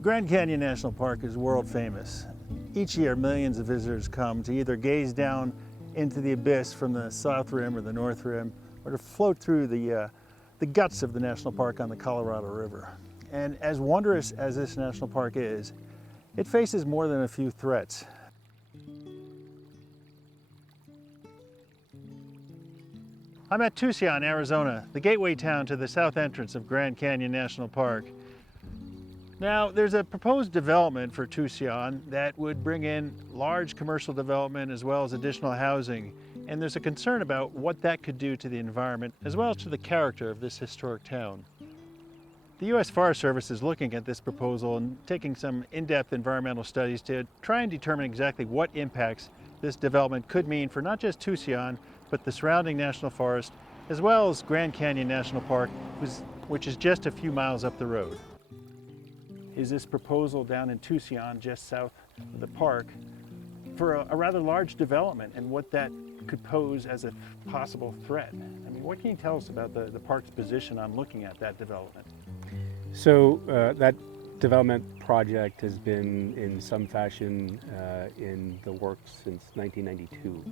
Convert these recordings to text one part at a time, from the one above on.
Grand Canyon National Park is world famous. Each year, millions of visitors come to either gaze down into the abyss from the south rim or the north rim, or to float through the guts of the national park on the Colorado River. And as wondrous as this national park is, it faces more than a few threats. I'm at Tusayan, Arizona, the gateway town to the south entrance of Grand Canyon National Park. Now, there's a proposed development for Tusayan that would bring in large commercial development as well as additional housing, and there's a concern about what that could do to the environment as well as to the character of this historic town. The U.S. Forest Service is looking at this proposal and taking some in-depth environmental studies to try and determine exactly what impacts this development could mean for not just Tusayan, but the surrounding national forest, as well as Grand Canyon National Park, which is just a few miles up the road. Is this proposal down in Tusayan, just south of the park, for a rather large development and what that could pose as a possible threat? I mean, what can you tell us about the park's position on looking at that development? So that development project has been in some fashion in the works since 1992.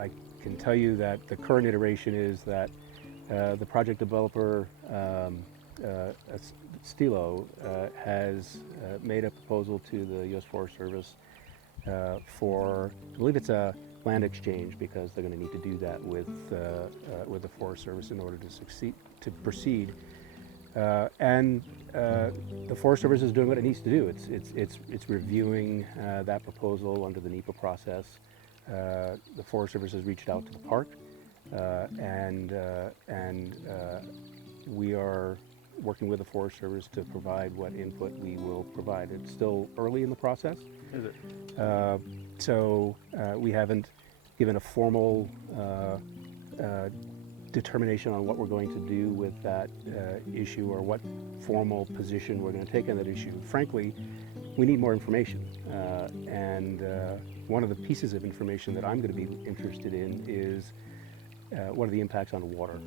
I can tell you that the current iteration is that the project developer, Stilo, has made a proposal to the U.S. Forest Service for, I believe it's a land exchange, because they're going to need to do that with the Forest Service in order to proceed. And the Forest Service is doing what it needs to do. It's reviewing that proposal under the NEPA process. The Forest Service has reached out to the park, and we are working with the Forest Service to provide what input we will provide. It's still early in the process. Is it? So we haven't given a formal determination on what we're going to do with that issue, or what formal position we're going to take on that issue. Frankly, we need more information. And one of the pieces of information that I'm going to be interested in is what are the impacts on water.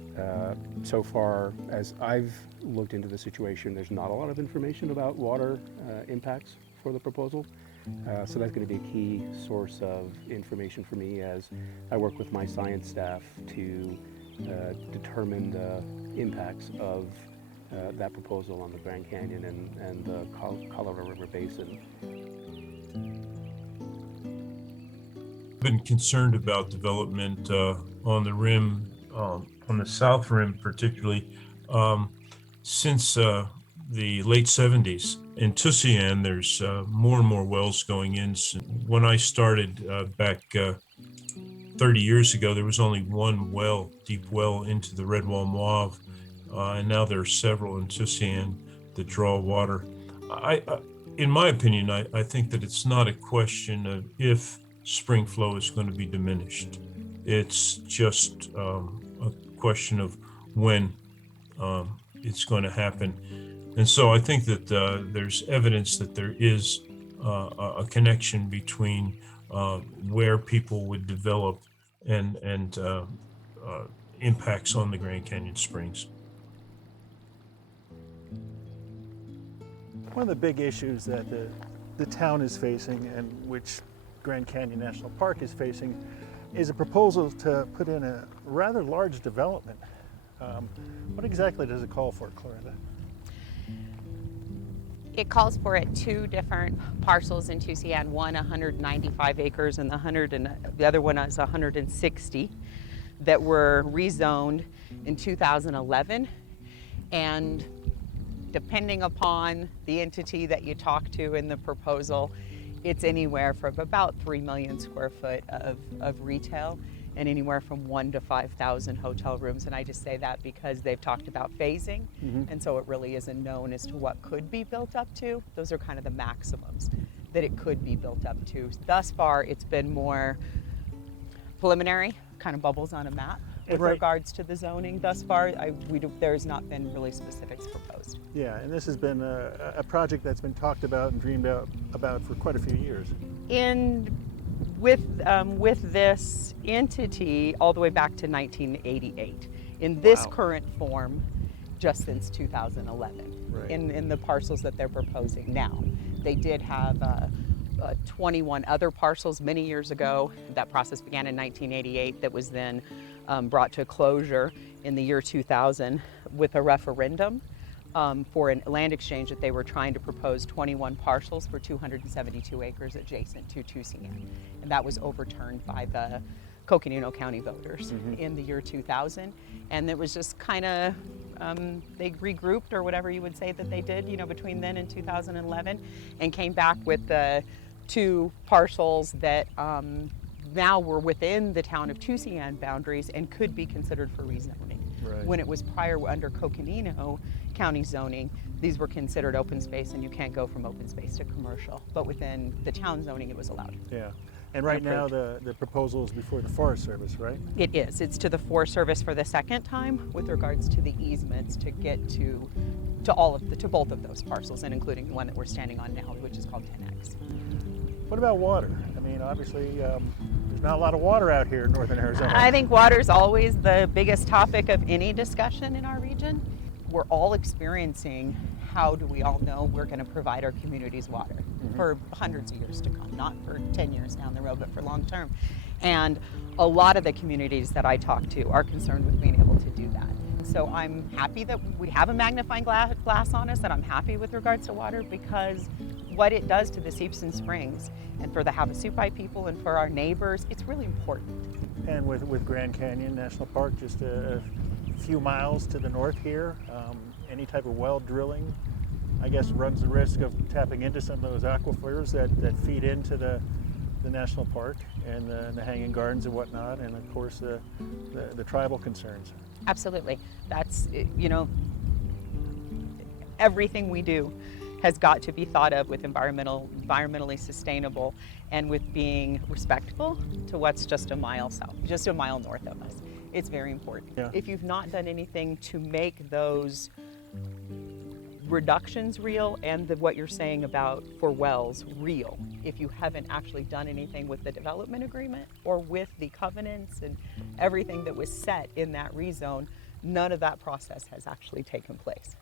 So far, as I've looked into the situation, there's not a lot of information about water impacts for the proposal. So that's going to be a key source of information for me as I work with my science staff to determine the impacts of that proposal on the Grand Canyon and the Colorado River Basin. Been concerned about development on the rim, on the south rim particularly, since the late 70s. In Tusayan, there's more and more wells going in. When I started back 30 years ago, there was only one well, deep well, into the Redwall Mauve, and now there are several in Tusayan that draw water. In my opinion, I think that it's not a question of if spring flow is going to be diminished. It's just a question of when it's going to happen. And so I think that there's evidence that there is a connection between where people would develop and impacts on the Grand Canyon Springs. One of the big issues that the town is facing, and which Grand Canyon National Park is facing, is a proposal to put in a rather large development. What exactly does it call for, Clarissa? It calls for it two different parcels in Tusayan, one 195 acres and the other one is 160, that were rezoned in 2011. And depending upon the entity that you talk to in the proposal, it's anywhere from about 3 million square foot of retail and anywhere from 1,000 to 5,000 hotel rooms. And I just say that because they've talked about phasing, and so it really isn't known as to what could be built up to. Those are kind of the maximums that it could be built up to. Thus far, it's been more preliminary, kind of bubbles on a map with regards to the zoning. Thus far, there's not been really specifics proposed. Yeah, and this has been a project that's been talked about and dreamed about for quite a few years. With this entity all the way back to 1988. In this current form, just since 2011. Right. in the parcels that they're proposing now. They did have 21 other parcels many years ago. That process began in 1988, that was then brought to closure in the year 2000 with a referendum for a land exchange that they were trying to propose 21 parcels for 272 acres adjacent to Tusayan. And that was overturned by the Coconino County voters in the year 2000. And it was just kind of, they regrouped, or whatever you would say that they did, you know, between then and 2011, and came back with the 2 parcels that now were within the town of Tusayan boundaries and could be considered for rezoning. Right. When it was prior under Coconino County zoning, these were considered open space, and you can't go from open space to commercial. But within the town zoning, it was allowed. Yeah. And right now the proposal is before the Forest Service, right? It is. It's to the Forest Service for the second time with regards to the easements to get to both of those parcels, and including the one that we're standing on now, which is called 10X. What about water? I mean, obviously, there's not a lot of water out here in northern Arizona. I think water's always the biggest topic of any discussion in our region. We're all experiencing, how do we all know we're going to provide our communities water for hundreds of years to come, not for 10 years down the road, but for long term. And a lot of the communities that I talk to are concerned with being able to do that. So I'm happy that we have a magnifying glass on us, and I'm happy with regards to water, because what it does to the Seeps and Springs and for the Havasupai people and for our neighbors, it's really important. And with Grand Canyon National Park just a few miles to the north here, any type of well drilling, I guess, runs the risk of tapping into some of those aquifers that feed into the national park and the hanging gardens and whatnot, and of course the tribal concerns. Absolutely. That's, you know, everything we do has got to be thought of with environmentally sustainable, and with being respectful to what's just a mile north of us. It's very important. Yeah. If you've not done anything to make those reductions real, and what you're saying about for wells real, if you haven't actually done anything with the development agreement or with the covenants and everything that was set in that rezone, none of that process has actually taken place.